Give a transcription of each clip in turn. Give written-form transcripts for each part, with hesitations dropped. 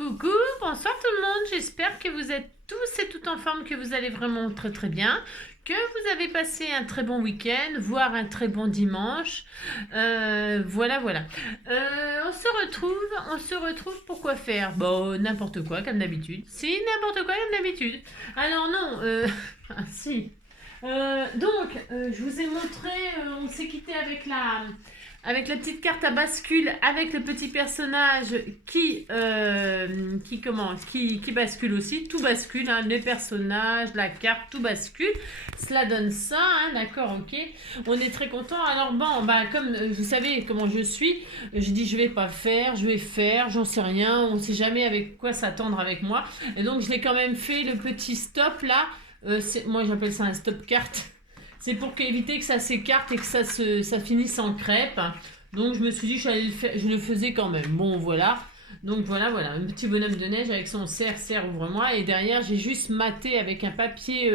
Coucou, bonsoir tout le monde, j'espère que vous êtes tous et toutes en forme, que vous allez vraiment très très bien, que vous avez passé un très bon week-end, voire un très bon dimanche. Voilà. On se retrouve pour quoi faire? Bon, n'importe quoi comme d'habitude. Si, n'importe quoi comme d'habitude. Alors non, si. Je vous ai montré, on s'est quitté avec la petite carte à bascule, avec le petit personnage qui bascule aussi. Tout bascule, hein, les personnages, la carte, tout bascule. Cela donne ça, hein, d'accord, ok. On est très content. Alors bon, bah, comme vous savez comment je suis, je dis je vais pas faire, je vais faire, j'en sais rien, on sait jamais avec quoi s'attendre avec moi. Et donc je l'ai quand même fait, le petit stop là. Moi j'appelle ça un stop carte. C'est pour éviter que ça s'écarte et que ça finisse en crêpe. Donc je me suis dit que je le faisais quand même. Bon voilà. Donc voilà, un petit bonhomme de neige avec son serre, ouvre-moi. Et derrière j'ai juste maté avec un papier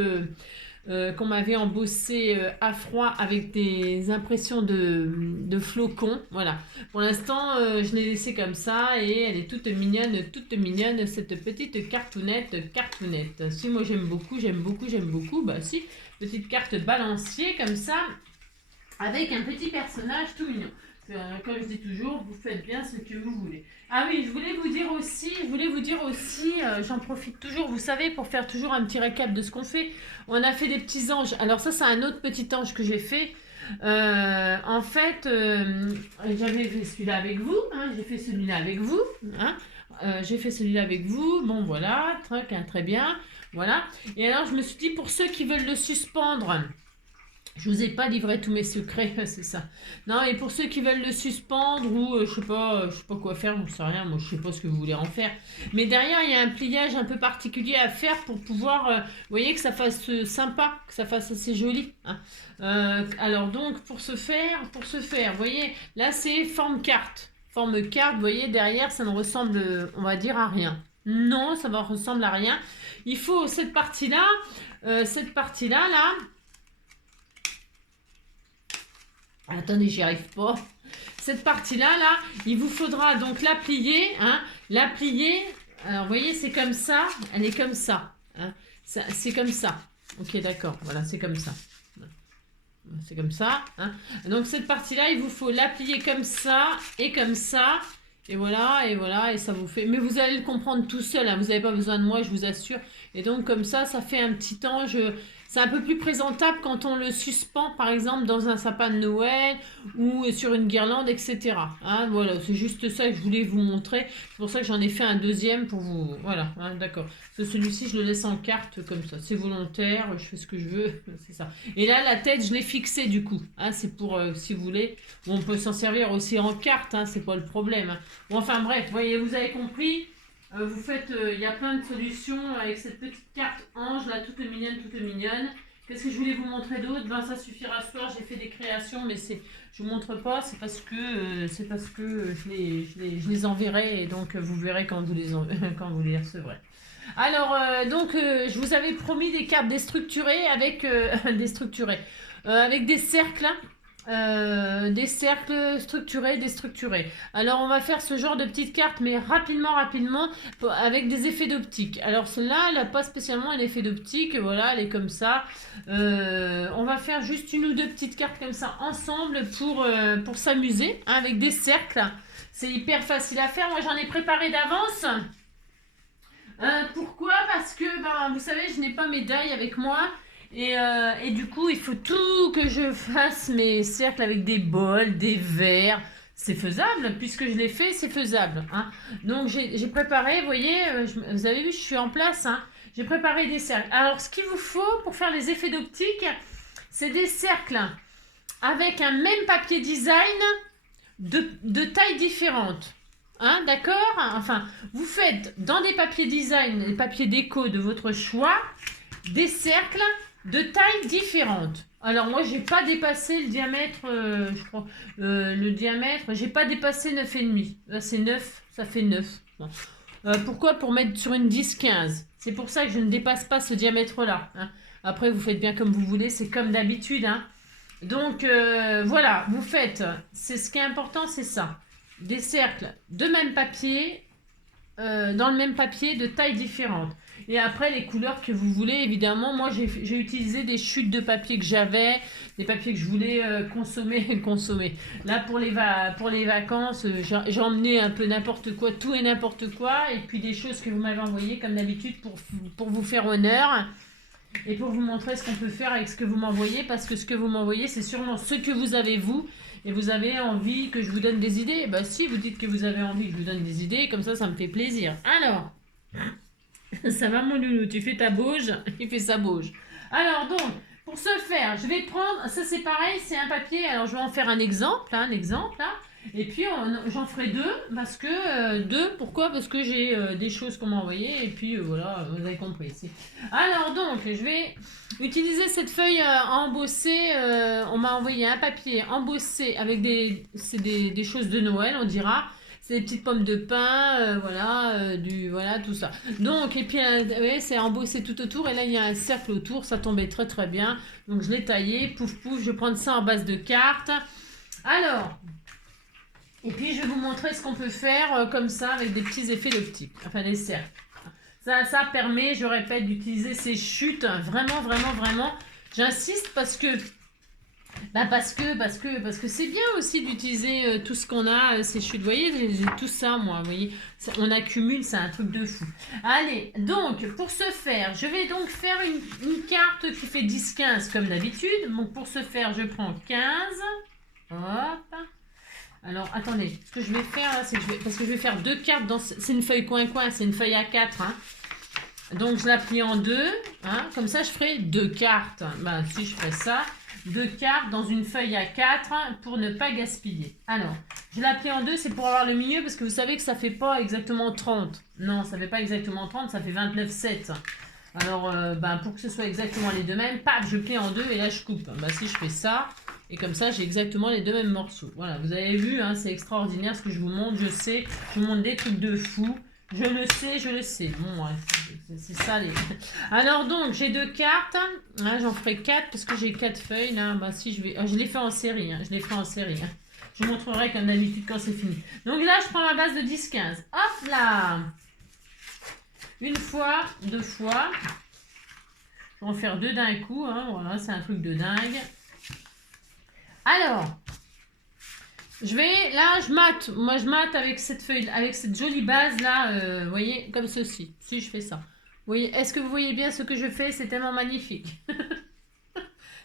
qu'on m'avait embossé à froid avec des impressions de flocons. Voilà. Pour l'instant, je l'ai laissée comme ça et elle est toute mignonne, cette petite cartounette. Si moi j'aime beaucoup, bah si, petite carte balancier comme ça, avec un petit personnage tout mignon. Comme je dis toujours, vous faites bien ce que vous voulez. Ah oui, je voulais vous dire aussi, j'en profite toujours, vous savez, pour faire toujours un petit récap de ce qu'on fait. On a fait des petits anges. Alors ça, c'est un autre petit ange que j'ai fait. En fait, j'avais fait celui-là avec vous. Hein, j'ai fait celui-là avec vous. Hein, Bon, voilà, très bien. Voilà. Et alors, je me suis dit, pour ceux qui veulent le suspendre... Je vous ai pas livré tous mes secrets, c'est ça. Non, et pour ceux qui veulent le suspendre ou je sais pas quoi faire, je sais rien, moi je sais pas ce que vous voulez en faire. Mais derrière, il y a un pliage un peu particulier à faire pour pouvoir, vous voyez, que ça fasse sympa, que ça fasse assez joli. Hein. Alors donc, pour ce faire, vous voyez, là c'est forme carte. Forme carte, vous voyez, derrière, ça ne ressemble, on va dire, à rien. Non, ça ne ressemble à rien. Il faut cette partie-là, là. Attendez, j'y arrive pas. Cette partie-là, il vous faudra donc la plier. Hein, la plier. Alors, vous voyez, c'est comme ça. Elle est comme ça. Hein, c'est comme ça. Ok, d'accord. Voilà, c'est comme ça. C'est comme ça. Hein. Donc, cette partie-là, il vous faut la plier comme ça et comme ça. Et voilà, et ça vous fait... Mais vous allez le comprendre tout seul, hein, vous n'avez pas besoin de moi, je vous assure. Et donc, comme ça fait un petit ange... C'est un peu plus présentable quand on le suspend, par exemple, dans un sapin de Noël ou sur une guirlande, etc. Hein, voilà, c'est juste ça que je voulais vous montrer. C'est pour ça que j'en ai fait un deuxième pour vous... Voilà, hein, d'accord. Celui-ci, je le laisse en carte comme ça. C'est volontaire, je fais ce que je veux, c'est ça. Et là, la tête, je l'ai fixée du coup. Hein, c'est pour, si vous voulez, on peut s'en servir aussi en carte, hein, c'est pas le problème. Hein. Bon, enfin bref, voyez, vous avez compris. Vous faites, il y a plein de solutions avec cette petite carte ange là, toute mignonne. Qu'est-ce que je voulais vous montrer d'autre? Ben ça suffira ce soir. J'ai fait des créations, mais je vous montre pas. C'est parce que je les enverrai et donc vous verrez quand quand vous les recevrez. Alors je vous avais promis des cartes déstructurées avec avec des cercles. Hein. Des cercles structurés, déstructurés. Alors on va faire ce genre de petites cartes, mais rapidement, avec des effets d'optique. Alors celle-là, elle n'a pas spécialement un effet d'optique, voilà, elle est comme ça. On va faire juste une ou deux petites cartes comme ça ensemble pour s'amuser, hein, avec des cercles. C'est hyper facile à faire, moi j'en ai préparé d'avance. Pourquoi? Parce que, vous savez, je n'ai pas mes die avec moi. Et du coup, il faut tout que je fasse mes cercles avec des bols, des verres. C'est faisable, puisque je l'ai fait, c'est faisable. Hein. Donc, j'ai préparé, vous voyez, vous avez vu, je suis en place. Hein. J'ai préparé des cercles. Alors, ce qu'il vous faut pour faire les effets d'optique, c'est des cercles avec un même papier design de tailles différentes. Hein, d'accord? Enfin, vous faites dans des papiers design, des papiers déco de votre choix, des cercles de tailles différentes. Alors moi j'ai pas dépassé le diamètre, je crois, le diamètre, j'ai pas dépassé 9,5. Là c'est 9, ça fait 9. Bon. Pourquoi? Pour mettre sur une 10-15. C'est pour ça que je ne dépasse pas ce diamètre-là. Hein. Après vous faites bien comme vous voulez, c'est comme d'habitude. Hein. Donc voilà, vous faites, c'est ce qui est important, c'est ça. Des cercles de même papier, dans le même papier de tailles différentes. Et après, les couleurs que vous voulez, évidemment. Moi, j'ai utilisé des chutes de papier que j'avais, des papiers que je voulais consommer. Là, pour les vacances, j'ai emmené un peu n'importe quoi, tout et n'importe quoi. Et puis des choses que vous m'avez envoyées, comme d'habitude, pour vous faire honneur. Et pour vous montrer ce qu'on peut faire avec ce que vous m'envoyez. Parce que ce que vous m'envoyez, c'est sûrement ce que vous avez vous. Et vous avez envie que je vous donne des idées. Bah si, vous dites que vous avez envie que je vous donne des idées. Comme ça me fait plaisir. Alors... Ça va mon loulou, tu fais ta bauge, il fait sa bauge. Alors donc, pour ce faire, je vais prendre, ça c'est pareil, c'est un papier, alors je vais en faire un exemple là. Et puis j'en ferai deux, parce que, pourquoi? Parce que j'ai des choses qu'on m'a envoyées, et puis voilà, vous avez compris ici. Alors donc, je vais utiliser cette feuille embossée, on m'a envoyé un papier embossé avec des choses de Noël, on dira. C'est des petites pommes de pin, voilà, tout ça. Donc, et puis, ouais, c'est embossé tout autour. Et là, il y a un cercle autour. Ça tombait très, très bien. Donc, je l'ai taillé. Pouf, pouf. Je vais prendre ça en base de cartes. Alors, et puis, je vais vous montrer ce qu'on peut faire comme ça avec des petits effets d'optique. Enfin, des cercles. Ça permet, je répète, d'utiliser ces chutes. Vraiment, vraiment, vraiment. J'insiste parce que... parce que c'est bien aussi d'utiliser tout ce qu'on a, ces chutes. Vous voyez, j'ai tout ça, moi. Vous voyez, on accumule, c'est un truc de fou. Allez, donc, pour ce faire, je vais donc faire une carte qui fait 10-15 comme d'habitude. Donc, pour ce faire, je prends 15. Hop. Alors, attendez, ce que je vais faire, là, c'est que parce que je vais faire deux cartes dans... C'est une feuille coin-coin, c'est une feuille A4, hein. Donc, je la plie en deux, hein. Comme ça, je ferai deux cartes. Ben, si je fais ça... deux cartes dans une feuille A4 pour ne pas gaspiller. Alors, je l'ai plie en deux, c'est pour avoir le milieu parce que vous savez que ça fait pas exactement 30. Non, ça fait pas exactement 30, ça fait 29,7. Alors, pour que ce soit exactement les deux mêmes, paf, je plie en deux et là je coupe. Si je fais ça, et comme ça j'ai exactement les deux mêmes morceaux. Voilà, vous avez vu, hein, c'est extraordinaire ce que je vous montre, je sais, je vous montre des trucs de fou. Je le sais. Bon, ouais, c'est ça les... Alors donc, j'ai deux cartes. Hein, j'en ferai 4 parce que j'ai 4 feuilles. Là, si je vais... je les fais en série. Hein, je les ferai en série. Hein. Je vous montrerai comme d'habitude quand c'est fini. Donc là, je prends ma base de 10-15. Hop là. Une fois, deux fois. Je vais en faire deux d'un coup. Hein, voilà, c'est un truc de dingue. Alors... je mate. Moi, je mate avec cette feuille, avec cette jolie base là, vous voyez, comme ceci. Si je fais ça. Vous voyez, est-ce que vous voyez bien ce que je fais? C'est tellement magnifique.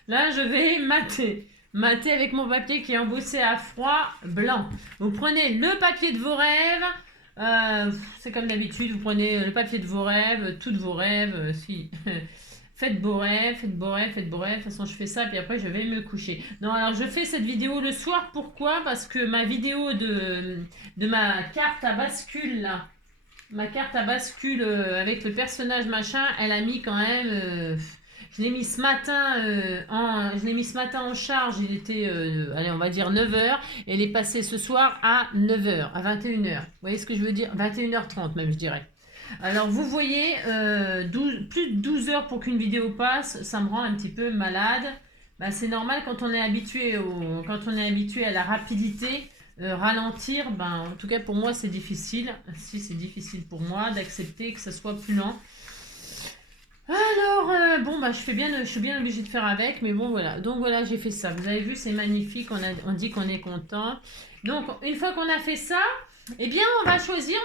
Là, je vais mater. Mater avec mon papier qui est embossé à froid blanc. Vous prenez le papier de vos rêves. C'est comme d'habitude, vous prenez le papier de vos rêves, toutes vos rêves. Si... Faites beaux rêves, faites beaux rêves, faites beaux rêves. De toute façon, je fais ça, puis après, je vais me coucher. Non, alors, je fais cette vidéo le soir. Pourquoi? Parce que ma vidéo de ma carte à bascule, là, ma carte à bascule avec le personnage machin, elle a mis quand même... je l'ai mis ce matin en charge. Il était, allez, on va dire 9h. Et elle est passée ce soir à 9h, à 21h. Vous voyez ce que je veux dire? 21h30 même, je dirais. Alors vous voyez, plus de 12 heures pour qu'une vidéo passe, ça me rend un petit peu malade. C'est normal quand on est habitué à la rapidité, ralentir, en tout cas pour moi c'est difficile. Si c'est difficile pour moi d'accepter que ça soit plus lent. Alors, je suis bien obligée de faire avec, mais bon voilà. Donc voilà, j'ai fait ça. Vous avez vu, c'est magnifique, on dit qu'on est content. Donc une fois qu'on a fait ça, eh bien, on va choisir,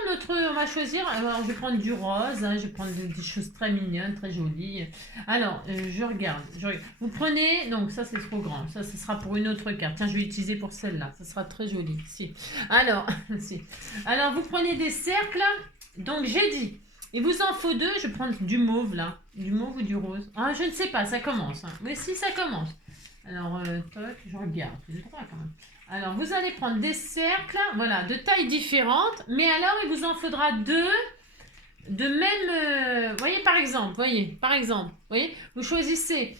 alors je vais prendre du rose, hein, je vais prendre des choses très mignonnes, très jolies. Alors, je regarde. Vous prenez, donc ça c'est trop grand, ça ce sera pour une autre carte. Tiens, je vais utiliser pour celle-là, ça sera très joli. Si. Alors, alors, vous prenez des cercles, donc j'ai dit, il vous en faut deux, je vais prendre du mauve là, du mauve ou du rose. Ah, je ne sais pas, ça commence, hein. Mais si, ça commence. Alors, je regarde, j'ai le droit quand même. Alors, vous allez prendre des cercles, voilà, de tailles différentes, mais alors, il vous en faudra deux de même... voyez, par exemple, vous choisissez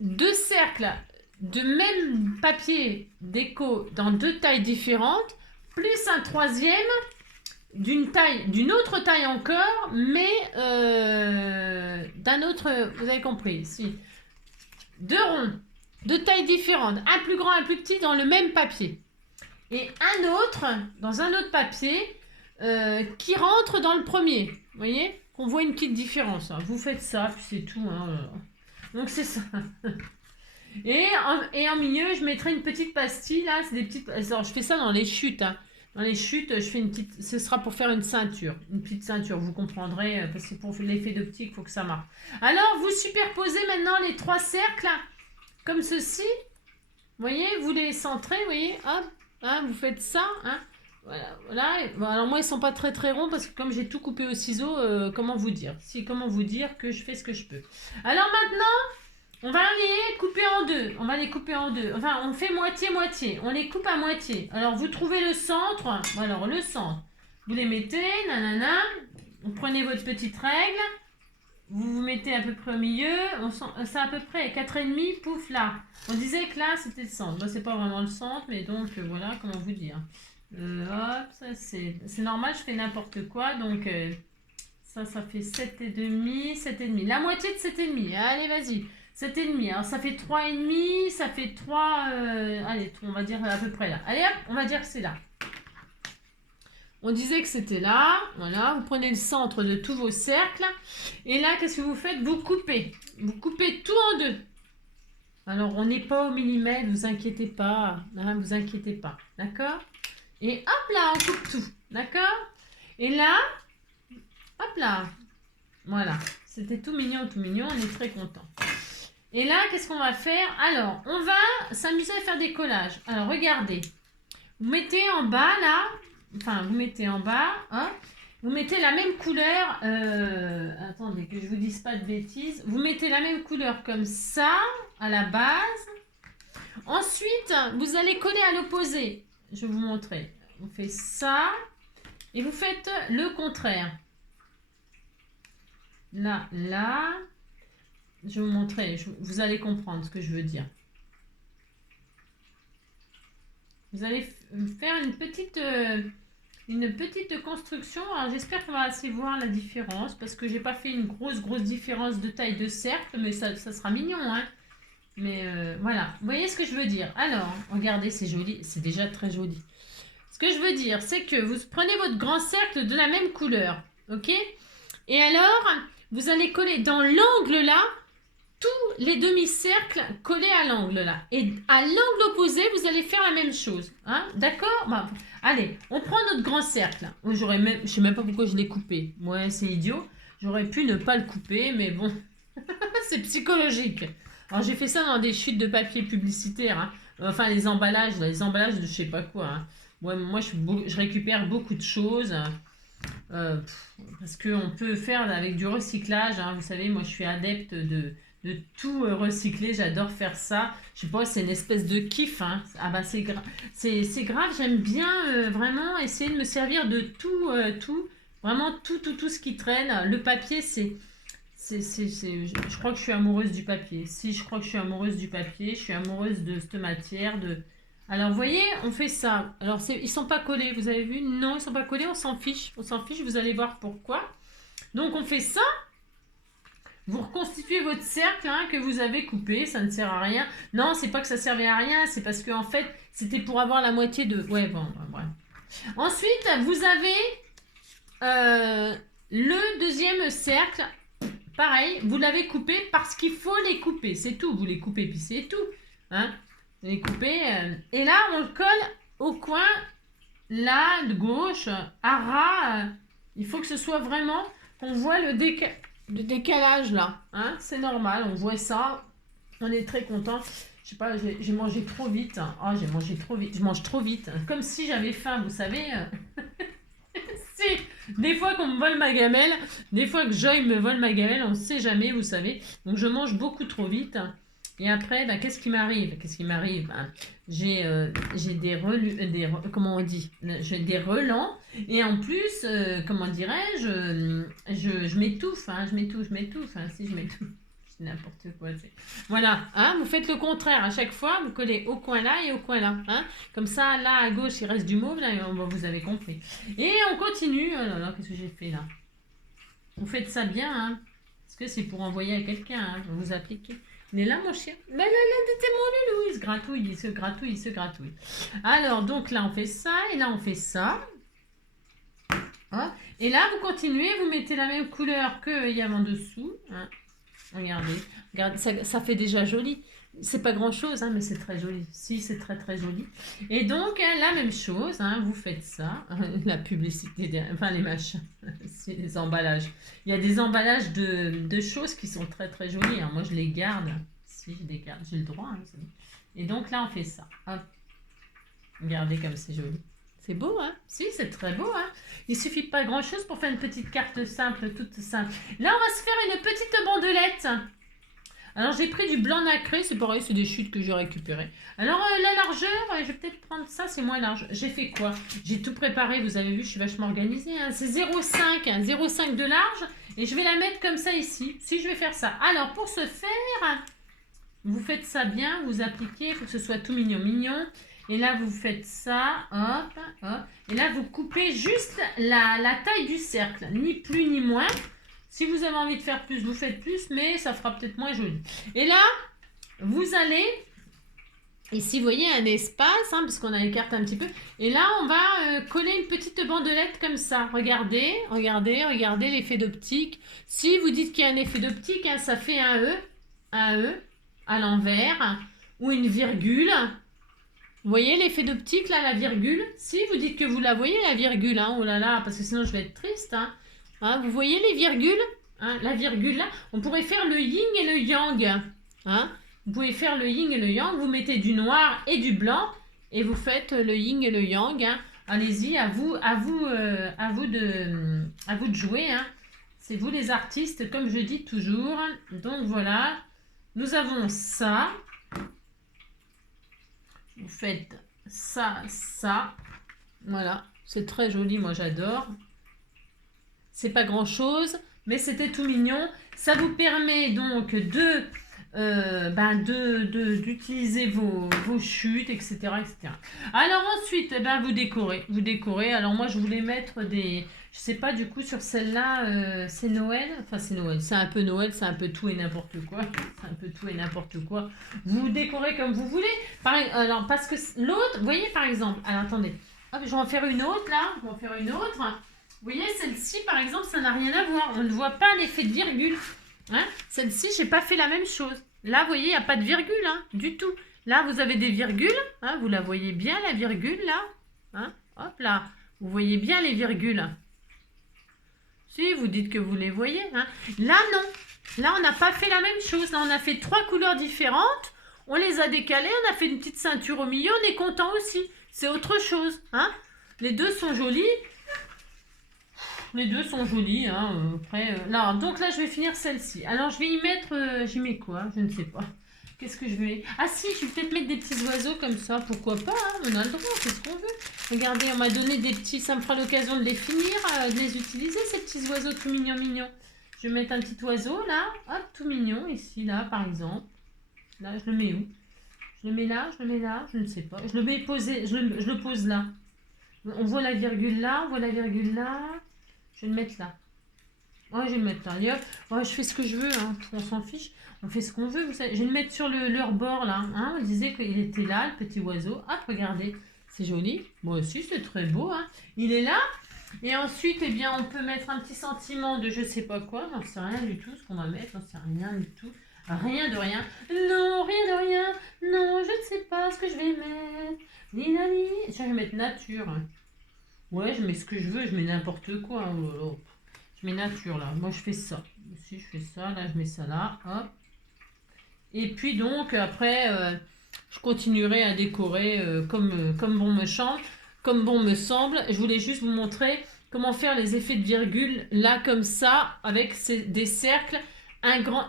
deux cercles de même papier déco dans deux tailles différentes, plus un troisième d'une autre taille encore, mais d'un autre, vous avez compris, si. Deux ronds. De tailles différentes, un plus grand, un plus petit dans le même papier. Et un autre, dans un autre papier, qui rentre dans le premier. Vous voyez? Qu'on voit une petite différence. Hein. Vous faites ça, puis c'est tout. Hein. Donc c'est ça. Et en milieu, je mettrai une petite pastille. Là, c'est des petites... Alors, je fais ça dans les chutes. Hein. Dans les chutes, je fais une petite... Ce sera pour faire une ceinture. Une petite ceinture, vous comprendrez. Parce que pour l'effet d'optique, il faut que ça marche. Alors, vous superposez maintenant les 3 cercles. Comme ceci. Vous voyez? Vous les centrez. Vous voyez? Hop. Hein, vous faites ça. Hein. Voilà, voilà. Bon, alors moi, ils sont pas très très ronds parce que comme j'ai tout coupé au ciseau, comment vous dire? Comment vous dire que je fais ce que je peux. Alors maintenant, on va les couper en deux. On va les couper en deux. Enfin, on fait moitié-moitié. On les coupe à moitié. Alors, vous trouvez le centre. Alors, le centre. Vous les mettez, nanana. Vous prenez votre petite règle. Vous vous mettez à peu près au milieu. C'est à peu près 4,5, pouf, là. On disait que là, c'était le centre. Bon, c'est pas vraiment le centre, mais donc, voilà, comment vous dire. Hop, ça c'est normal, je fais n'importe quoi. Donc, ça fait 7,5, 7,5. La moitié de 7,5. Allez, vas-y. 7,5. Alors, ça fait 3,5. Ça fait 3. Allez, on va dire à peu près là. Allez, hop, on va dire que c'est là. On disait que c'était là. Voilà, vous prenez le centre de tous vos cercles. Et là, qu'est-ce que vous faites? Vous coupez. Vous coupez tout en deux. Alors, on n'est pas au millimètre, vous inquiétez pas. Hein, vous inquiétez pas. D'accord? Et hop là, on coupe tout. D'accord? Et là, hop là. Voilà. C'était tout mignon, on est très content. Et là, qu'est-ce qu'on va faire? Alors, on va s'amuser à faire des collages. Alors, regardez. Vous mettez en bas, là. Enfin, vous mettez en bas. Hein, vous mettez la même couleur. Attendez, que je vous dise pas de bêtises. Vous mettez la même couleur comme ça, à la base. Ensuite, vous allez coller à l'opposé. Je vais vous montrer. On fait ça. Et vous faites le contraire. Là, là. Je vais vous montrer. Vous allez comprendre ce que je veux dire. Vous allez faire une petite construction. Alors, j'espère qu'on va assez voir la différence. Parce que j'ai pas fait une grosse différence de taille de cercle. Mais ça sera mignon, hein. Mais voilà. Vous voyez ce que je veux dire? Alors, regardez, c'est joli. C'est déjà très joli. Ce que je veux dire, c'est que vous prenez votre grand cercle de la même couleur. Ok? Et alors, vous allez coller dans l'angle là, tous les demi-cercles collés à l'angle là. Et à l'angle opposé, vous allez faire la même chose. Hein? D'accord? Bah, allez, on prend notre grand cercle. Je ne sais même pas pourquoi je l'ai coupé. Ouais, c'est idiot. J'aurais pu ne pas le couper, mais bon, c'est psychologique. Alors, j'ai fait ça dans des chutes de papier publicitaire. Hein. Enfin, les emballages de je sais pas quoi. Hein. Ouais, moi, je récupère beaucoup de choses. Parce qu'on peut faire avec du recyclage. Hein. Vous savez, moi, je suis adepte de tout recycler. J'adore faire ça. Je sais pas, c'est une espèce de kiff. Hein. Ah bah, c'est grave. J'aime bien vraiment essayer de me servir de tout. Vraiment tout ce qui traîne. Le papier, je crois que je suis amoureuse du papier. Si, je crois que je suis amoureuse du papier. Je suis amoureuse de cette matière. Alors, vous voyez, on fait ça. Alors, ils sont pas collés, vous avez vu? Non, ils sont pas collés, on s'en fiche. On s'en fiche, vous allez voir pourquoi. Donc, on fait ça. Vous reconstituez votre cercle hein, que vous avez coupé. Ça ne sert à rien. Non, c'est pas que ça servait à rien. C'est parce que en fait, c'était pour avoir la moitié de... Ouais, bon, bref. Ensuite, vous avez le deuxième cercle. Pareil, vous l'avez coupé parce qu'il faut les couper. C'est tout, vous les coupez, puis c'est tout. Hein? Vous les coupez. Et là, on le colle au coin, là, de gauche, à ras. Il faut que ce soit vraiment, qu'on voit le décalage, là. Hein? C'est normal, on voit ça. On est très content. Je sais pas, j'ai mangé trop vite. Oh, j'ai mangé trop vite. Je mange trop vite. Comme si j'avais faim, vous savez. Si, des fois qu'on me vole ma gamelle, des fois que Joy me vole ma gamelle, on ne sait jamais, vous savez. Donc je mange beaucoup trop vite. Et après, bah, qu'est-ce qui m'arrive? Bah, j'ai comment on dit? J'ai des relents. Et en plus, comment dirais-je? Je m'étouffe. Hein, je m'étouffe. Hein, si je m'étouffe. N'importe quoi. Voilà, hein, vous faites le contraire. À chaque fois, vous collez au coin là et au coin là. Hein. Comme ça, là à gauche, il reste du mauve. Là, vous avez compris. Et on continue. Oh là là, qu'est-ce que j'ai fait là? Vous faites ça bien. Hein, parce que c'est pour envoyer à quelqu'un. Hein, vous appliquez. Il est là, mon chien. Mais là, c'était mon loulou. Il se gratouille. Alors, donc là, on fait ça. Et là, on fait ça. Hop. Et là, vous continuez, vous mettez la même couleur qu'il y a en dessous. Hein. Regardez, regardez ça fait déjà joli. C'est pas grand chose, hein, mais c'est très joli. Si, c'est très très joli. Et donc, la même chose, hein, vous faites ça. La publicité, enfin les machins, c'est les emballages. Il y a des emballages de choses qui sont très très jolies. Hein. Moi, je les garde. Si, je les garde, j'ai le droit. Hein, et donc là, on fait ça. Hop. Regardez comme c'est joli. C'est beau, hein? Si, c'est très beau, hein? Il suffit de pas grand-chose pour faire une petite carte simple, toute simple. Là, on va se faire une petite bandelette. Alors, j'ai pris du blanc nacré. C'est pareil, c'est des chutes que j'ai récupérées. Alors, la largeur, je vais peut-être prendre ça, c'est moins large. J'ai fait quoi? J'ai tout préparé, vous avez vu, je suis vachement organisée. Hein? C'est 0,5, hein, 0,5 de large. Et je vais la mettre comme ça ici. Si, je vais faire ça. Alors, pour ce faire, vous faites ça bien, vous appliquez, il faut que ce soit tout mignon, mignon. Et là, vous faites ça, hop, hop. Et là, vous coupez juste la taille du cercle, ni plus ni moins. Si vous avez envie de faire plus, vous faites plus, mais ça fera peut-être moins joli. Et là, vous allez, ici, vous voyez, un espace, hein, parce qu'on a écarté un petit peu. Et là, on va coller une petite bandelette comme ça. Regardez, regardez, regardez l'effet d'optique. Si vous dites qu'il y a un effet d'optique, hein, ça fait un E à l'envers, ou une virgule. Vous voyez l'effet d'optique, là, la virgule? Si, vous dites que vous la voyez, la virgule, hein? Oh là là, parce que sinon je vais être triste, hein? Hein, vous voyez les virgules? Hein, la virgule, là, on pourrait faire le yin et le yang. Hein? Vous pouvez faire le yin et le yang, vous mettez du noir et du blanc, et vous faites le yin et le yang. Hein? Allez-y, à vous de jouer. Hein? C'est vous les artistes, comme je dis toujours. Donc voilà, nous avons ça. Vous faites ça, ça. Voilà, c'est très joli, moi j'adore. C'est pas grand chose, mais c'était tout mignon. Ça vous permet donc d'utiliser vos chutes, etc., etc. Alors ensuite, vous décorez. Vous décorez. Alors moi, je voulais mettre des... Je sais pas, du coup, sur celle-là, c'est Noël. Enfin, c'est Noël. C'est un peu Noël, c'est un peu tout et n'importe quoi. C'est un peu tout et n'importe quoi. Vous décorez comme vous voulez. Alors, parce que l'autre, vous voyez, par exemple... Alors, attendez. Hop, je vais en faire une autre, là. Je vais en faire une autre. Vous voyez, celle-ci, par exemple, ça n'a rien à voir. On ne voit pas l'effet de virgule. Hein? Celle-ci, j'ai pas fait la même chose. Là, vous voyez, il n'y a pas de virgule, hein, du tout. Là, vous avez des virgules. Hein, vous la voyez bien, la virgule, là. Hein? Hop là. Vous voyez bien les virgules. Si, vous dites que vous les voyez. Hein? Là, non. Là, on n'a pas fait la même chose. Là, on a fait 3 couleurs différentes. On les a décalées. On a fait une petite ceinture au milieu. On est content aussi. C'est autre chose. Hein? Les deux sont jolis. Les deux sont jolis. Hein, après, là, donc là, je vais finir celle-ci. Alors, je vais y mettre... j'y mets quoi? Je ne sais pas. Qu'est-ce que je vais... Ah si, je vais peut-être mettre des petits oiseaux comme ça. Pourquoi pas, hein? On a le droit, c'est ce qu'on veut. Regardez, on m'a donné des petits... Ça me fera l'occasion de les finir, de les utiliser, ces petits oiseaux tout mignons, mignons. Je vais mettre un petit oiseau, là. Hop, tout mignon, ici, là, par exemple. Là, je le mets où? Je le mets là, je le mets là, je ne sais pas. Je le mets posé, je le pose là. On voit la virgule là, on voit la virgule là. Je vais le mettre là. Ouais, je vais le mettre là. Allez, hop. Ouais, je fais ce que je veux, hein. On s'en fiche. On fait ce qu'on veut. Vous savez. Je vais le mettre sur leur bord là. Hein. On disait qu'il était là, le petit oiseau. Hop, regardez. C'est joli. Moi aussi, c'est très beau. Hein. Il est là. Et ensuite, eh bien, on peut mettre un petit sentiment de je sais pas quoi. J'en sais rien du tout ce qu'on va mettre. J'en sais rien du tout. Rien de rien. Non, rien de rien. Non, je ne sais pas ce que je vais mettre. Ni nani. Je vais mettre nature. Ouais, je mets ce que je veux, je mets n'importe quoi. Hein. Je mets nature là. Moi, je fais ça. Si je fais ça, là, je mets ça là. Hop. Et puis donc, après, je continuerai à décorer comme bon me semble. Comme bon me semble. Je voulais juste vous montrer comment faire les effets de virgule là, comme ça, avec des cercles.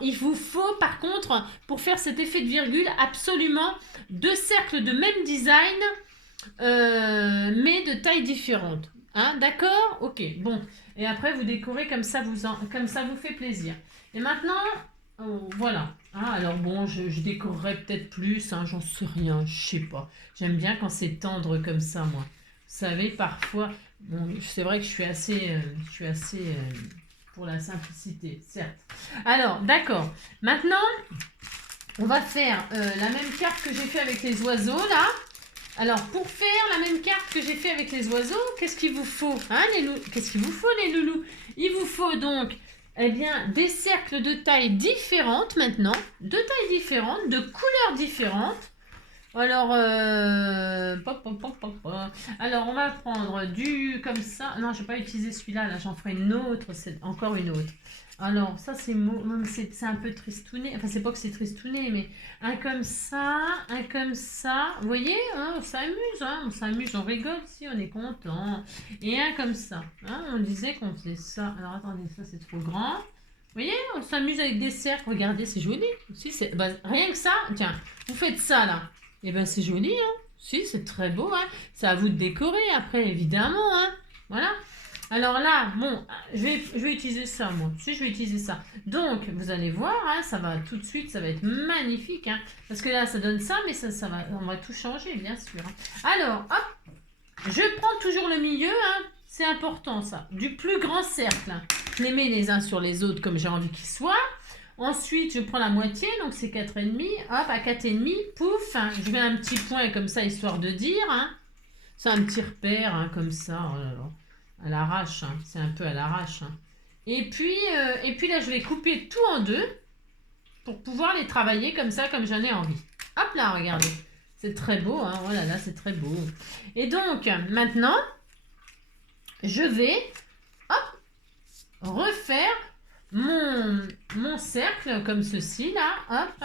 Il vous faut, par contre, pour faire cet effet de virgule, absolument 2 cercles de même design. Mais de taille différente. Hein, d'accord? Ok, bon. Et après, vous décorez comme ça vous fait plaisir. Et maintenant, voilà. Hein, alors bon, je décorerai peut-être plus, hein, j'en sais rien, je sais pas. J'aime bien quand c'est tendre comme ça, moi. Vous savez, parfois, bon, c'est vrai que je suis assez pour la simplicité, certes. Alors, d'accord. Maintenant, on va faire la même carte que j'ai fait avec les oiseaux, là. Alors, pour faire la même carte que j'ai fait avec les oiseaux, qu'est-ce qu'il vous faut, hein, les loulous? Qu'est-ce qu'il vous faut, les loulous? Il vous faut donc, eh bien, des cercles de taille différentes maintenant, de tailles différentes, de couleurs différentes. Alors, alors, on va prendre du comme ça. Non, je vais pas utiliser celui-là. Là, j'en ferai une autre. C'est encore une autre. Alors, ça, c'est un peu tristouné. Enfin, c'est pas que c'est tristouné, mais un comme ça, un comme ça. Vous voyez, hein, on s'amuse, hein, on rigole si on est content. Et un comme ça. Hein, on disait qu'on faisait ça. Alors, attendez, ça, c'est trop grand. Vous voyez, on s'amuse avec des cercles. Regardez, c'est joli. Si, bah, rien que ça, tiens, vous faites ça, là. Eh ben c'est joli, hein. Si, c'est très beau, hein. C'est à vous de décorer après, évidemment, hein. Voilà. Alors là, bon, je vais utiliser ça, moi. Si, je vais utiliser ça. Donc, vous allez voir, hein, ça va tout de suite, ça va être magnifique, hein. Parce que là, ça donne ça, mais ça va, on va tout changer, bien sûr. Hein. Alors, hop, je prends toujours le milieu, hein. C'est important, ça. Du plus grand cercle. Hein. Je les mets les uns sur les autres comme j'ai envie qu'ils soient. Ensuite, je prends la moitié, donc c'est 4,5. Hop, à 4,5, pouf, hein, je mets un petit point comme ça, histoire de dire. Hein. C'est un petit repère, hein, comme ça, oh là là, à l'arrache. Hein. C'est un peu à l'arrache. Hein. Et puis là, je vais couper tout en deux pour pouvoir les travailler comme ça, comme j'en ai envie. Hop là, regardez. C'est très beau, hein. Oh là là, c'est très beau. Et donc, maintenant, je vais, hop, refaire mon cercle comme ceci là, hop.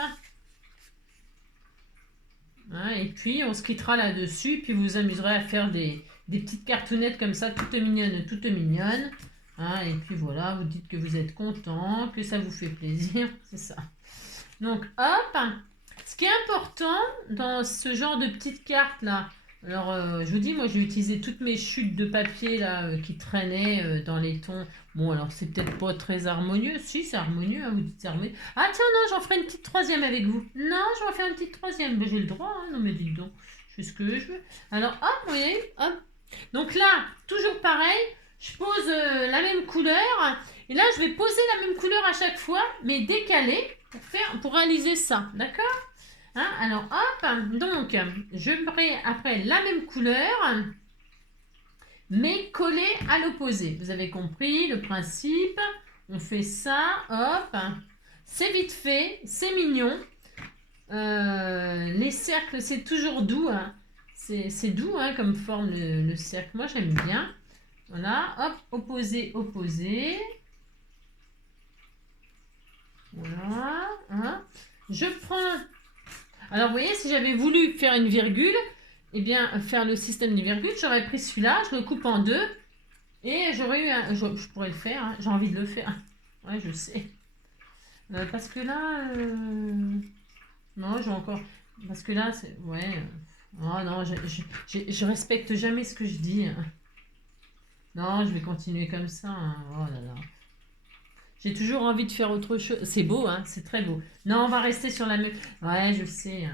Hein, et puis on se quittera là-dessus, puis vous vous amuserez à faire des petites cartounettes comme ça, toutes mignonnes, toutes mignonnes. Hein, et puis voilà, vous dites que vous êtes content, que ça vous fait plaisir, c'est ça. Donc hop, ce qui est important dans ce genre de petites cartes là, alors je vous dis, moi j'ai utilisé toutes mes chutes de papier là qui traînaient dans les tons. Bon, alors c'est peut-être pas très harmonieux. Si, c'est harmonieux, hein, vous dites c'est harmonieux. Ah tiens, non, j'en ferai une petite troisième avec vous. Non, je vais faire une petite troisième. Ben, j'ai le droit, hein. Non mais dites donc, je fais ce que je veux. Alors hop, vous voyez, hop. Donc là, toujours pareil, je pose la même couleur. Et là, je vais poser la même couleur à chaque fois, mais décalée pour réaliser ça. D'accord? Hein, alors hop, donc je ferai après la même couleur, mais collée à l'opposé. Vous avez compris le principe? On fait ça, hop, c'est vite fait, c'est mignon. Les cercles, c'est toujours doux, hein. C'est doux hein, comme forme le cercle. Moi, j'aime bien. Voilà, hop, opposé, opposé. Voilà, hein. Je prends... Alors, vous voyez, si j'avais voulu faire une virgule, eh bien, faire le système de virgule, j'aurais pris celui-là, je le coupe en deux, et j'aurais eu un... Je pourrais le faire, hein, j'ai envie de le faire. Ouais, je sais. Parce que là... Non, j'ai encore... Parce que là, c'est... Ouais... Oh non, je respecte jamais ce que je dis. Hein. Non, je vais continuer comme ça. Hein. Oh là là. J'ai toujours envie de faire autre chose. C'est beau, hein, c'est très beau. Non, on va rester sur la même... Ouais, je sais.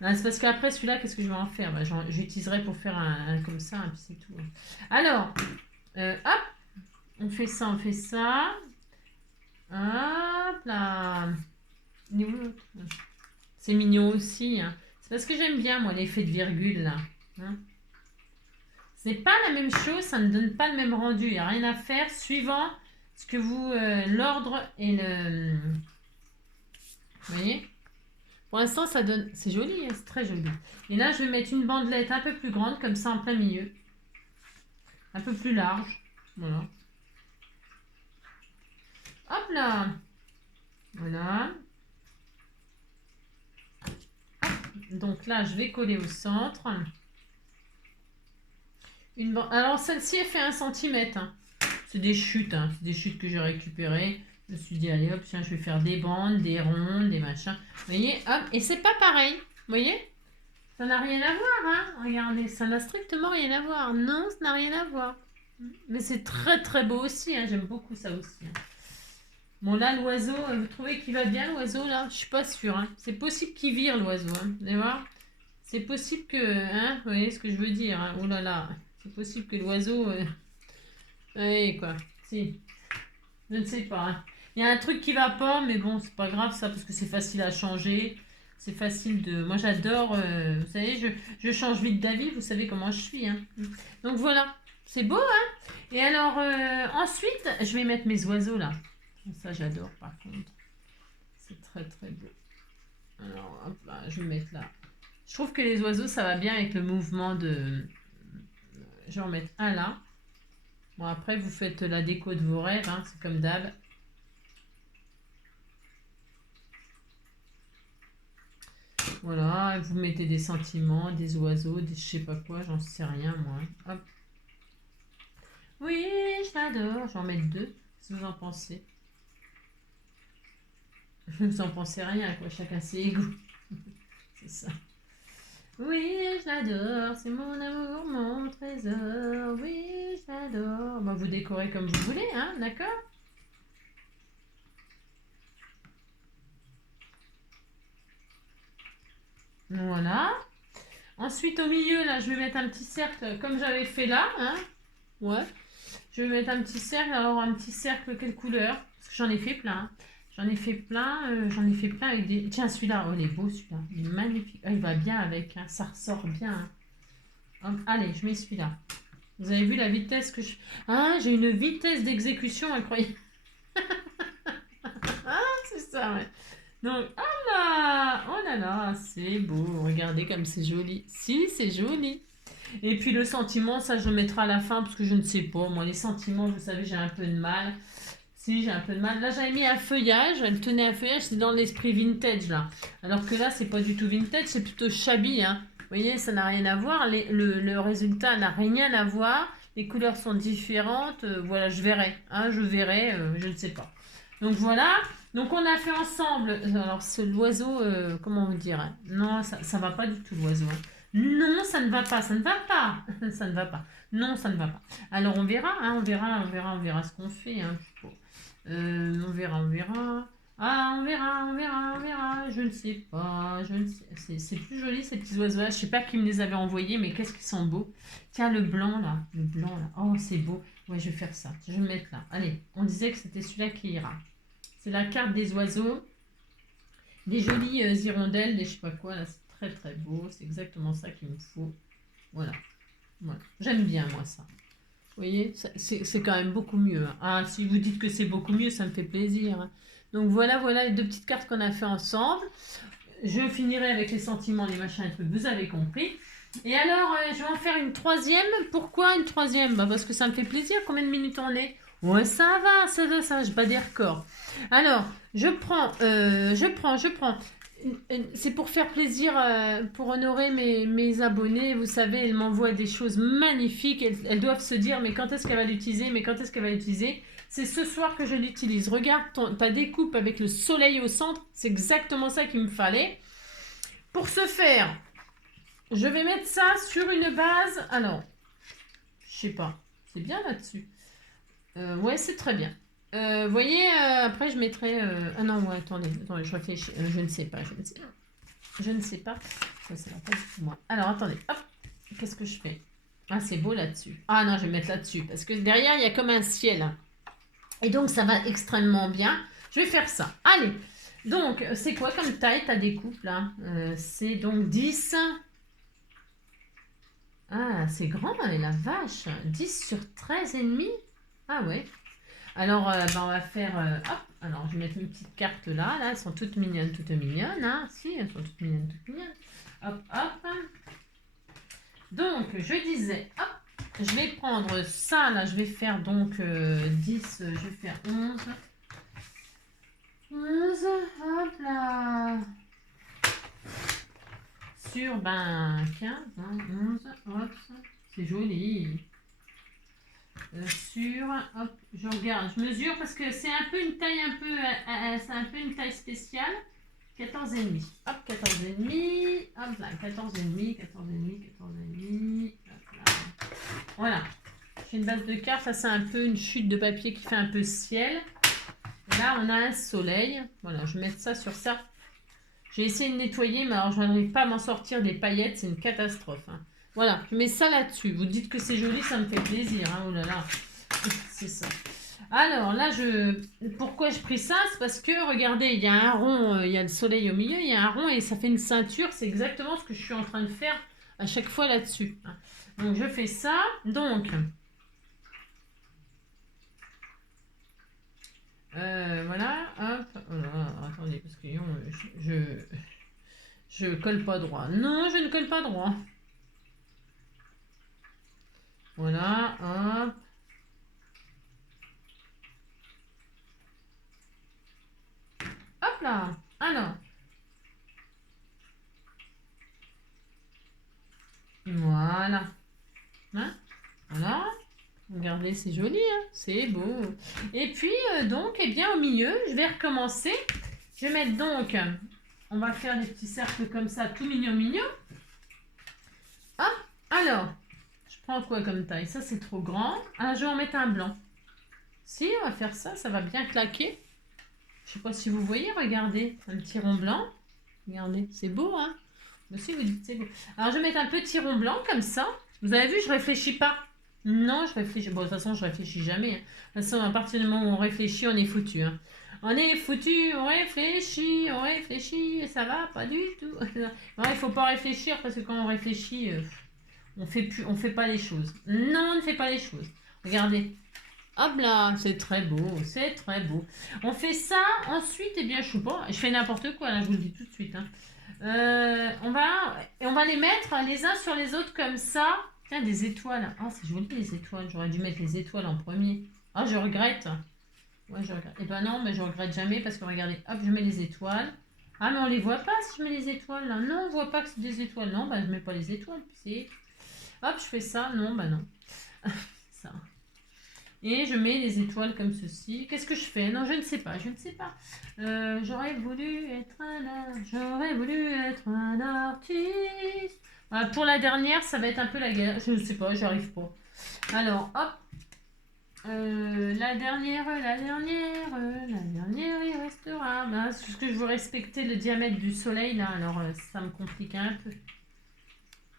Hein. C'est parce qu'après, celui-là, qu'est-ce que je vais en faire? Bah, j'utiliserai pour faire un comme ça, et puis c'est tout. Alors, hop, on fait ça, on fait ça. Hop là. C'est mignon aussi. Hein. C'est parce que j'aime bien, moi, l'effet de virgule, là. Hein. C'est pas la même chose, ça ne donne pas le même rendu. Il n'y a rien à faire, suivant... ce que vous, l'ordre et le... Vous voyez? Pour l'instant, ça donne... C'est joli, hein, c'est très joli. Et là, je vais mettre une bandelette un peu plus grande, comme ça, en plein milieu. Un peu plus large. Voilà. Hop là. Voilà. Hop. Donc là, je vais coller au centre. Alors, celle-ci, elle fait 1 cm. Hein. C'est des chutes, hein. C'est des chutes que j'ai récupérées. Je me suis dit, allez hop, tiens, je vais faire des bandes, des rondes, des machins. Vous voyez, hop, et c'est pas pareil. Vous voyez? Ça n'a rien à voir, hein. Regardez, ça n'a strictement rien à voir. Non, ça n'a rien à voir. Mais c'est très très beau aussi, hein. J'aime beaucoup ça aussi. Hein. Bon, là, l'oiseau, vous trouvez qu'il va bien, l'oiseau, là? Je suis pas sûre, hein. C'est possible qu'il vire, l'oiseau, hein. Vous allez voir? C'est possible que, hein, vous voyez ce que je veux dire, hein. Oh là là, c'est possible que l'oiseau... Oui, quoi. Si. Je ne sais pas. Hein. Il y a un truc qui va pas, mais bon, c'est pas grave ça, parce que c'est facile à changer. C'est facile de... Moi, j'adore... vous savez, je change vite d'avis. Vous savez comment je suis. Hein. Donc, voilà. C'est beau, hein. Et alors, ensuite, je vais mettre mes oiseaux, là. Ça, j'adore, par contre. C'est très, très beau. Alors, hop là, je vais mettre là. Je trouve que les oiseaux, ça va bien avec le mouvement de... Je vais en mettre un là. Bon, après, vous faites la déco de vos rêves, hein, c'est comme d'hab. Voilà, vous mettez des sentiments, des oiseaux, des je sais pas quoi, j'en sais rien, moi. Hop. Oui, je l'adore. Je vais en mettre deux. Qu'est-ce que vous en pensez? Vous en pensez rien, quoi. Chacun ses goûts. C'est ça. Oui, je l'adore. C'est mon amour, mon trésor. Oui, je l'adore. Bon, vous décorez comme vous voulez, hein, d'accord? Voilà. Ensuite, au milieu, là, je vais mettre un petit cercle comme j'avais fait là, hein. Ouais. Je vais mettre un petit cercle. Alors, un petit cercle, quelle couleur? Parce que j'en ai fait plein. J'en ai fait plein avec des... Tiens, celui-là, oh, il est beau, celui-là. Il est magnifique. Oh, il va bien avec, hein. Ça ressort bien. Hein. Allez, je mets celui-là. Vous avez vu la vitesse que je... Ah, j'ai une vitesse d'exécution incroyable. Ah, c'est ça, ouais. Donc, oh là là, c'est beau. Regardez comme c'est joli. Si, c'est joli. Et puis le sentiment, ça je le mettrai à la fin parce que je ne sais pas. Moi, les sentiments, vous savez, j'ai un peu de mal. Si, j'ai un peu de mal. Là, j'avais mis un feuillage. Elle tenait un feuillage, c'est dans l'esprit vintage, là. Alors que là, c'est pas du tout vintage, c'est plutôt shabby, hein. Vous voyez, ça n'a rien à voir. Le résultat n'a rien à voir. Les couleurs sont différentes. Voilà, je verrai. Hein, je verrai, je ne sais pas. Donc voilà. Donc on a fait ensemble. Alors, l'oiseau, comment vous dire, hein. Non, ça va pas du tout, l'oiseau. Hein. Non, ça ne va pas, ça ne va pas. Ça ne va pas. Non, ça ne va pas. Alors on verra, hein, on verra ce qu'on fait. Hein. On verra. Ah, on verra. Je ne sais pas. C'est plus joli ces petits oiseaux-là. Je ne sais pas qui me les avait envoyés, mais qu'est-ce qu'ils sont beaux. Tiens, le blanc là. Oh, c'est beau. Ouais, je vais faire ça. Je vais le mettre là. Allez, on disait que c'était celui-là qui ira. C'est la carte des oiseaux. Des jolies hirondelles, des je sais pas quoi. Là, c'est très très beau. C'est exactement ça qu'il me faut. Voilà. J'aime bien, moi, ça. Vous voyez, c'est quand même beaucoup mieux. Hein. Ah, si vous dites que c'est beaucoup mieux, ça me fait plaisir. Hein. Donc voilà les deux petites cartes qu'on a fait ensemble. Je finirai avec les sentiments, les machins et trucs, vous avez compris. Et alors, je vais en faire une troisième. Pourquoi une troisième? Parce que ça me fait plaisir. Combien de minutes on est? Ouais, ça va, je bats des records. Alors, je prends. C'est pour faire plaisir, pour honorer mes abonnés. Vous savez, elles m'envoient des choses magnifiques. Elles doivent se dire, mais quand est-ce qu'elle va l'utiliser? C'est ce soir que je l'utilise. Regarde ta découpe avec le soleil au centre. C'est exactement ça qu'il me fallait. Pour ce faire, je vais mettre ça sur une base. Alors, je sais pas. C'est bien là-dessus. Ouais, c'est très bien. Vous voyez, après je mettrai... Ah non, ouais, attendez, je réfléchis. Je ne sais pas. Ça va pas du tout moi. Alors, attendez, hop. Qu'est-ce que je fais? Ah, c'est beau là-dessus. Ah non, je vais mettre là-dessus. Parce que derrière, il y a comme un ciel. Et donc, ça va extrêmement bien. Je vais faire ça. Allez. Donc, c'est quoi comme taille ta découpe, là? C'est donc 10... Ah, c'est grand, la vache. 10 sur 13,5. Ah ouais. Alors, on va faire... hop, alors je vais mettre une petite carte là. Là, elles sont toutes mignonnes, hein. Si, elles sont toutes mignonnes. Hop. Donc, je disais, hop, je vais prendre ça, là. Je vais faire donc 10, je vais faire 11. 11, hop là. Sur, 15, 11, hop, c'est joli. Hop, je regarde, je mesure parce que c'est un peu une taille c'est un peu une taille spéciale. 14,5. Hop, 14,5. Hop là, 14,5. Hop là. Voilà. J'ai une base de cartes. Ça, c'est un peu une chute de papier qui fait un peu ciel. Et là, on a un soleil. Voilà, je vais mettre ça sur ça. J'ai essayé de nettoyer, mais alors je n'arrive pas à m'en sortir des paillettes. C'est une catastrophe. Hein. Voilà, je mets ça là-dessus. Vous dites que c'est joli, ça me fait plaisir. Hein. Oh là là, c'est ça. Alors là, pourquoi je pris ça? C'est parce que, regardez, il y a un rond, il y a le soleil au milieu, il y a un rond et ça fait une ceinture. C'est exactement ce que je suis en train de faire à chaque fois là-dessus. Donc je fais ça. Donc, voilà, hop. Oh là, attendez, parce que je colle pas droit. Non, je ne colle pas droit. Voilà, hop. Hop là. Alors. Voilà. Hein? Voilà. Regardez, c'est joli, hein? C'est beau. Et puis, donc, eh bien, au milieu, je vais recommencer. Je vais mettre donc, on va faire des petits cercles comme ça, tout mignon, mignon. Hop, alors, je prends quoi comme taille? Ça, c'est trop grand. Alors, je vais en mettre un blanc. Si, on va faire ça, ça va bien claquer. Je sais pas si vous voyez, regardez, un petit rond blanc. Regardez, c'est beau, hein? Aussi, vous dites c'est beau. Alors, je vais mettre un petit rond blanc comme ça. Vous avez vu, je réfléchis pas. Non, je réfléchis. Bon, de toute façon, je réfléchis jamais. De toute façon, à partir du moment où on réfléchit, on est foutu. Hein. On est foutu, on réfléchit, et ça va pas du tout. Non, il faut pas réfléchir parce que quand on réfléchit, on fait pas les choses. Non, on ne fait pas les choses. Regardez. Hop là, c'est très beau, c'est très beau. On fait ça, ensuite, eh bien, je sais pas, je fais n'importe quoi, là, je vous le dis tout de suite. Hein. On va les mettre les uns sur les autres comme ça. Tiens, des étoiles. Ah, c'est joli les étoiles. J'aurais dû mettre les étoiles en premier. Ah, je regrette. Ouais, je regrette. Eh ben non, mais je regrette jamais parce que regardez, hop, je mets les étoiles. Ah, mais on les voit pas si je mets les étoiles là. Non, on voit pas que c'est des étoiles. Non, bah je mets pas les étoiles. C'est... Hop, je fais ça. Non, bah non. Ça. Et je mets les étoiles comme ceci. Qu'est-ce que je fais? Non, je ne sais pas, je ne sais pas. J'aurais voulu être un artiste. Voilà, pour la dernière, ça va être un peu la galère. Je ne sais pas, j'arrive pas. Alors, hop. La dernière, il restera. Ben, c'est parce que je veux respecter le diamètre du soleil, là. Alors, ça me complique un peu.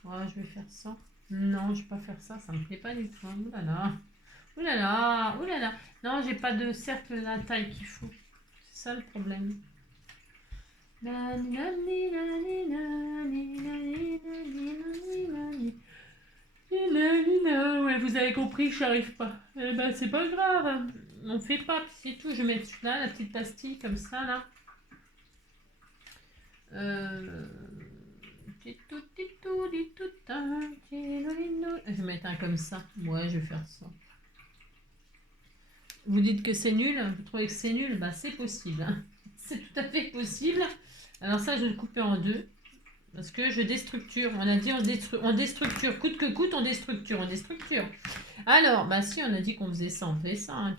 Ouais, je vais faire ça. Non, je ne vais pas faire ça, ça me plaît pas du tout. Ouh là là. Ouh là là, ouh là là. Non, j'ai pas de cercle de la taille qu'il faut. C'est ça le problème. Ouais, vous avez compris que j'arrive pas. Eh ben, c'est pas grave. On fait pas, c'est tout. Je vais mettre là, la petite pastille comme ça, là. Je vais mettre un comme ça. Ouais, je vais faire ça. Vous dites que c'est nul, vous trouvez que c'est nul, bah c'est possible. Hein. C'est tout à fait possible. Alors ça, je vais le couper en deux. Parce que je déstructure. On a dit on déstructure. Coûte que coûte, on déstructure. Alors, bah si, on a dit qu'on faisait ça, on fait ça. Hein,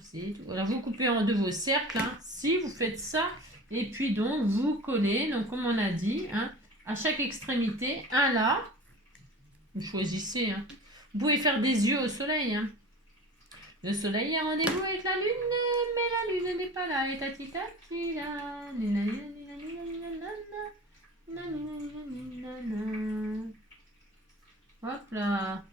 alors, vous coupez en deux vos cercles. Hein, si vous faites ça, et puis donc, vous collez. Donc, comme on a dit, hein, à chaque extrémité, un là. Vous choisissez. Hein. Vous pouvez faire des yeux au soleil. Hein. Le soleil a rendez-vous avec la lune, mais la lune n'est pas là. Et tati tati là. Hop là.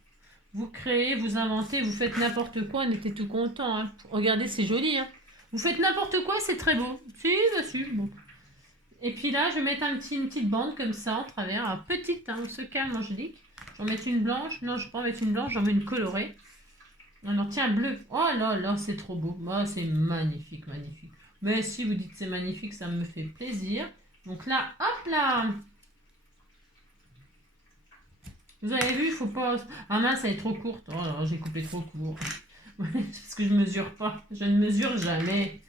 Vous créez, vous inventez, vous faites n'importe quoi, on était tout content. Hein. Regardez, c'est joli. Hein. Vous faites n'importe quoi, c'est très beau. Si, dessus, bon. Et puis là, je vais mettre une petite bande comme ça en travers. Alors, petite, hein, on se calme, Angélique. J'en mets une blanche. Non, je ne vais pas en mettre une blanche, j'en mets une colorée. Alors, tiens, bleu. Oh là là, c'est trop beau. Oh, c'est magnifique, magnifique. Mais si vous dites c'est magnifique, ça me fait plaisir. Donc là, hop là. Vous avez vu, il faut pas... Ah mince, elle est trop courte. Oh là là, j'ai coupé trop court. Parce que je mesure pas. Je ne mesure jamais.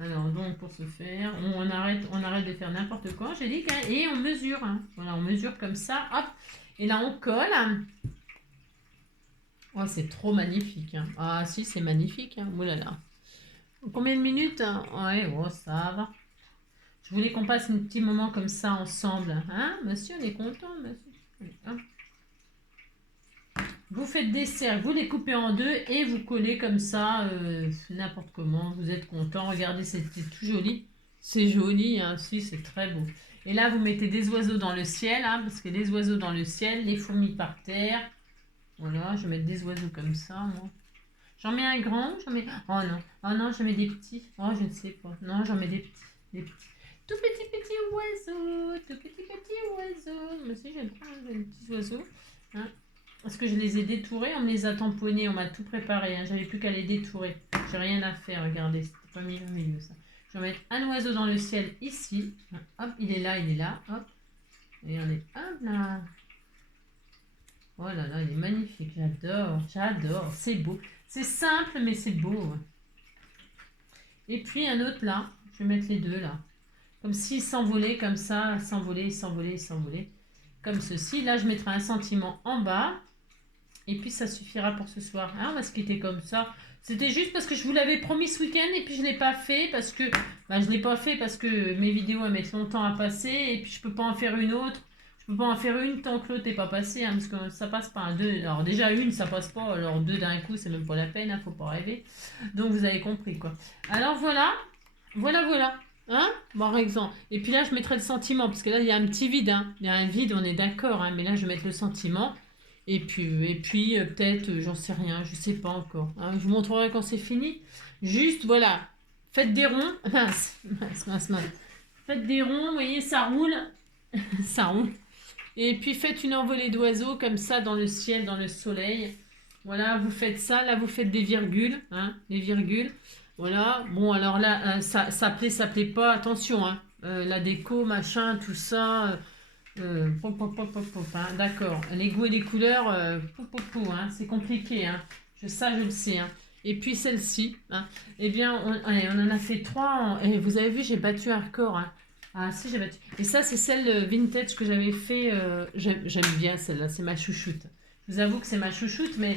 Alors, donc, pour ce faire, on arrête de faire n'importe quoi, j'ai dit, et on mesure. Hein. Voilà, on mesure comme ça, hop. Et là, on colle. Oh, c'est trop magnifique. Hein. Ah, si, c'est magnifique. Hein. Oh là là. Combien de minutes? Ouais, oh, ça va. Je voulais qu'on passe un petit moment comme ça ensemble. Hein, monsieur, on est content, monsieur. Hein. Vous faites des cercles, vous les coupez en deux et vous collez comme ça, n'importe comment. Vous êtes content. Regardez, c'est tout joli. C'est joli, hein, si, c'est très beau. Et là, vous mettez des oiseaux dans le ciel, hein, parce que les oiseaux dans le ciel, les fourmis par terre. Voilà, je vais mettre des oiseaux comme ça, moi. J'en mets un grand, Oh non, oh non, j'en mets des petits. Oh, je ne sais pas. Non, j'en mets des petits. Des petits. Tout petit oiseau, tout petit oiseau. Moi aussi, j'aime bien les petits oiseaux. Hein. Parce que je les ai détourés, on me les a tamponnés, on m'a tout préparé. Hein. J'avais plus qu'à les détourer. J'ai rien à faire, regardez, c'était pas mis au milieu ça. Je vais mettre un oiseau dans le ciel ici. Hop, il est là. Hop. Regardez, hop là. Oh là là, il est magnifique, j'adore, c'est beau. C'est simple, mais c'est beau. Et puis un autre là, je vais mettre les deux là. Comme s'ils s'envolaient comme ça, s'envolaient. Comme ceci. Là, je mettrai un sentiment en bas. Et puis, ça suffira pour ce soir. Hein, on va se quitter comme ça. C'était juste parce que je vous l'avais promis ce week-end et puis je ne l'ai pas fait parce que... je l'ai pas fait parce que mes vidéos elles mettent longtemps à passer et puis je peux pas en faire une autre. Je peux pas en faire une tant que l'autre n'est pas passé, hein, parce que ça passe pas. Deux. Alors déjà une, ça passe pas. Alors deux d'un coup, c'est même pas la peine, hein, faut pas rêver. Donc vous avez compris quoi. Alors voilà. Hein, par exemple. Et puis là, je mettrai le sentiment, parce que là, il y a un petit vide. Hein. Il y a un vide, on est d'accord. Hein, mais là, je vais mettre le sentiment. Et puis peut-être, j'en sais rien, je sais pas encore. Hein, je vous montrerai quand c'est fini. Juste, voilà. Faites des ronds. Mince. Faites des ronds, vous voyez, ça roule. Ça roule. Et puis faites une envolée d'oiseaux comme ça dans le ciel, dans le soleil. Voilà, vous faites ça. Là, vous faites des virgules. Hein, des virgules. Voilà. Bon, alors là, ça plaît pas. Attention, hein. La déco, machin, tout ça. Hein, d'accord. Les goûts et les couleurs, hein, c'est compliqué. Hein. Ça, je le sais. Hein. Et puis celle-ci, hein, eh bien, on en a fait 3. Et vous avez vu, j'ai battu un record. Hein. Ah si, j'ai battu. Et ça, c'est celle vintage que j'avais fait. J'aime bien celle-là, c'est ma chouchoute. Je vous avoue que c'est ma chouchoute, mais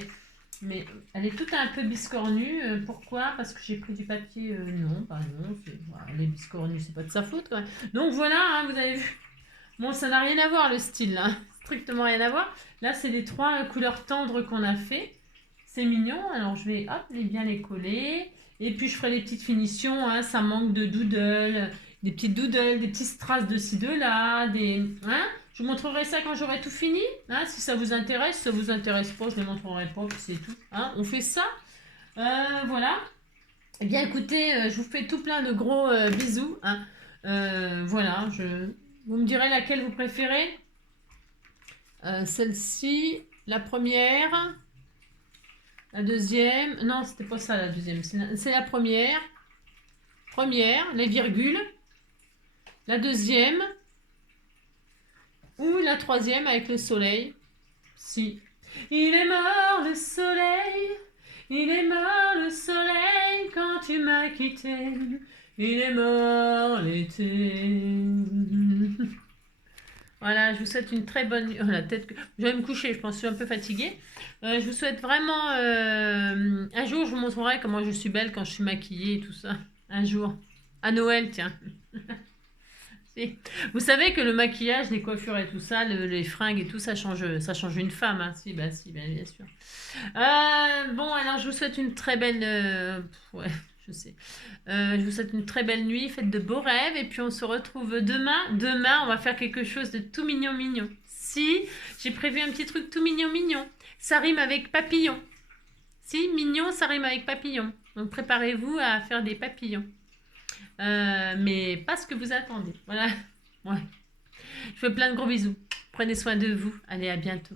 elle est toute un peu biscornue. Pourquoi? Parce que j'ai pris du papier. Non, bah non. Voilà, elle est biscornue, c'est pas de sa faute. Quoi. Donc voilà, hein, vous avez vu. Bon, ça n'a rien à voir le style, là. Strictement rien à voir. Là, c'est les 3 couleurs tendres qu'on a fait. C'est mignon. Alors, je vais bien les coller. Et puis, je ferai les petites finitions. Hein. Ça manque de doodle. Des petites doodles, des petites strass de ci, de là. Hein. Je vous montrerai ça quand j'aurai tout fini. Hein. Si ça vous intéresse. Si ça vous intéresse pas, je ne les montrerai pas. C'est tout. Hein. On fait ça. Voilà. Eh bien, écoutez, je vous fais tout plein de gros bisous. Hein. Voilà, vous me direz laquelle vous préférez. Celle-ci, la première, la deuxième. Non, c'était pas ça la deuxième. C'est la première. Première, les virgules. La deuxième. Ou la troisième avec le soleil. Si. Il est mort le soleil. Il est mort le soleil quand tu m'as quitté. Il est mort l'été. Voilà, je vous souhaite une très bonne nuit. Oh, la tête que... Je vais me coucher, je pense que je suis un peu fatiguée. Je vous souhaite vraiment... Un jour, je vous montrerai comment je suis belle quand je suis maquillée et tout ça. Un jour. À Noël, tiens. Vous savez que le maquillage, les coiffures et tout ça, les fringues et tout, ça change une femme. Hein. Si, bien sûr. Bon, alors, je vous souhaite une très belle... ouais. Je sais. Je vous souhaite une très belle nuit, faites de beaux rêves et puis on se retrouve demain. Demain, on va faire quelque chose de tout mignon. Si, j'ai prévu un petit truc tout mignon. Ça rime avec papillon. Si, mignon, ça rime avec papillon. Donc préparez-vous à faire des papillons. Mais pas ce que vous attendez. Voilà. Ouais. Je vous fais plein de gros bisous. Prenez soin de vous. Allez, à bientôt.